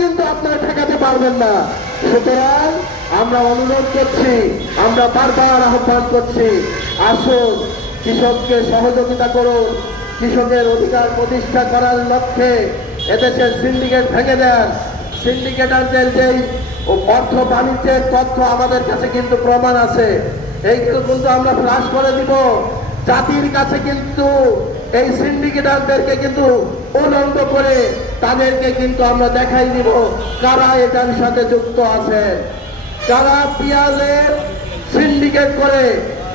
কিন্তু আপনারা ঠেকাতে পারবেন না। সুতরাং আমরা অনুরোধ করছি, আমরা বারবার আহ্বান করছি, আসুন কৃষককে সহযোগিতা করুন। কৃষকের অধিকার প্রতিষ্ঠা করার লক্ষ্যে এদেশের সিন্ডিকেট ভেঙে দেন। সিন্ডিকেটারদের যেই অর্থ বাণিজ্যের তথ্য আমাদের কাছে কিন্তু প্রমাণ আছে, এইগুলো কিন্তু আমরা ফ্লাশ করে দিব। জাতির কাছে কিন্তু এই সিন্ডিকেটারদেরকে কিন্তু উলঙ্গ করে তাদেরকে কিন্তু আমরা দেখাই দিব কারা এটার সাথে যুক্ত আছে, কারা পিয়ালের সিন্ডিকেট করে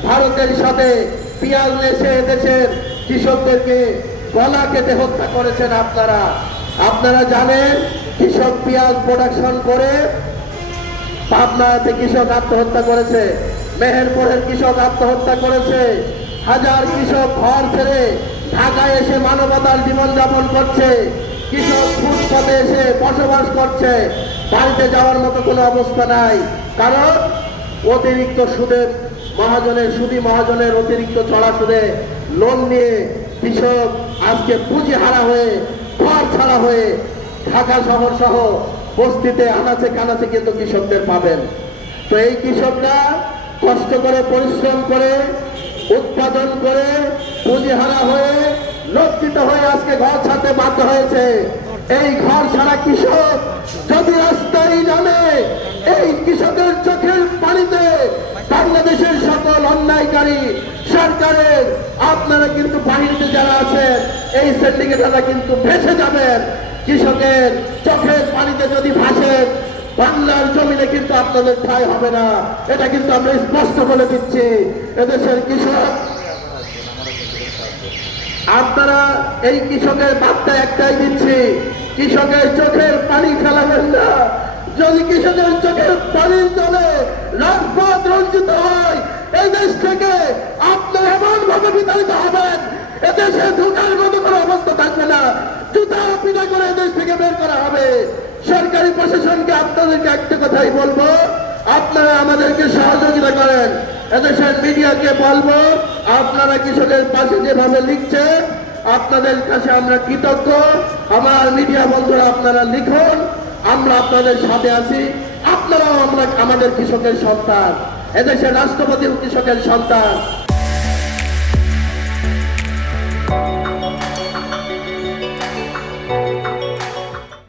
ভারতের সাথে পিয়াল এসে দেশের কৃষকদেরকে গলা কেটে হত্যা করেছেন। আপনারা জানেন কৃষক পেঁয়াজ প্রোডাকশন করে পাবনাতে কৃষক আত্মহত্যা করেছে, মেহেরপুরের কৃষক আত্মহত্যা করেছে, হাজার কৃষক ঘর ছেড়ে ঢাকায় এসে মানবতার জীবনযাপন করছে, কৃষক ফুটপাতে এসে বসবাস করছে, বাড়িতে যাওয়ার মতো কোনো অবস্থা নাই। কারণ অতিরিক্ত সুদের সুদী মহাজনের অতিরিক্ত চড়া সুদে লোন নিয়ে কৃষক আজকে পুঁজি হারা হয়ে ঘর ছাড়া হয়ে ঢাকা শহর সহ বস্তিতে আনাচে কানাচে কিন্তু কৃষকদের পাবেন। তো এই কৃষকরা কষ্ট করে পরিশ্রম করে উৎপাদন করে পুঁজি হারা হয়ে লজ্জিত হয়ে আজকে ঘর ছাড়তে বাধ্য হয়েছে। এই ঘর ছাড়া কৃষক যদি রাস্তায় নামে, এই কৃষকের চোখের পানিতে বাংলাদেশের সকল অন্যায়কারী সরকারের আপনারা কিন্তু বাহিনীতে যারা আছেন এই সিন্ডিকেটরা কিন্তু ভেসে যাবেন। কৃষকের চোখের পানিতে যদি ভাসেন, বাংলার জমিনে কিন্তু আপনাদের ঠাঁই হবে না। এটা কিন্তু আমরা স্পষ্ট বলে দিচ্ছি। এদেশের কৃষক, আপনারা এই কৃষকের বার্তা একটাই দিচ্ছি, কৃষকের চোখের পানি ফেলাবেন না। যদি কৃষকের চোখের পানির জলে রাজপথ রঞ্জিত হয়, এই দেশ থেকে আপনারা এমন ভাবে বিতাড়িত হবেন, এদেশে ঢোকার মতো কোনো অবস্থা থাকবে না, জুতা পিটা করে দেশ থেকে বের করা হবে। সরকারি প্রশাসনকে আপনাদেরকে একটা কথাই বলবো, আপনারা আমাদেরকে সহযোগিতা করেন। এদেশের মিডিয়াকে বলবো, আপনারা কৃষকের পাশে যেভাবে লিখছেন আপনাদের কাছে আমরা কৃতজ্ঞ। আমার মিডিয়া বন্ধুরা আপনারা লিখুন, আমরা আপনাদের সাথে আছি। আপনারাও আমাদের কৃষকের সন্তান, এদেশের রাষ্ট্রপতিও কৃষকের সন্তান।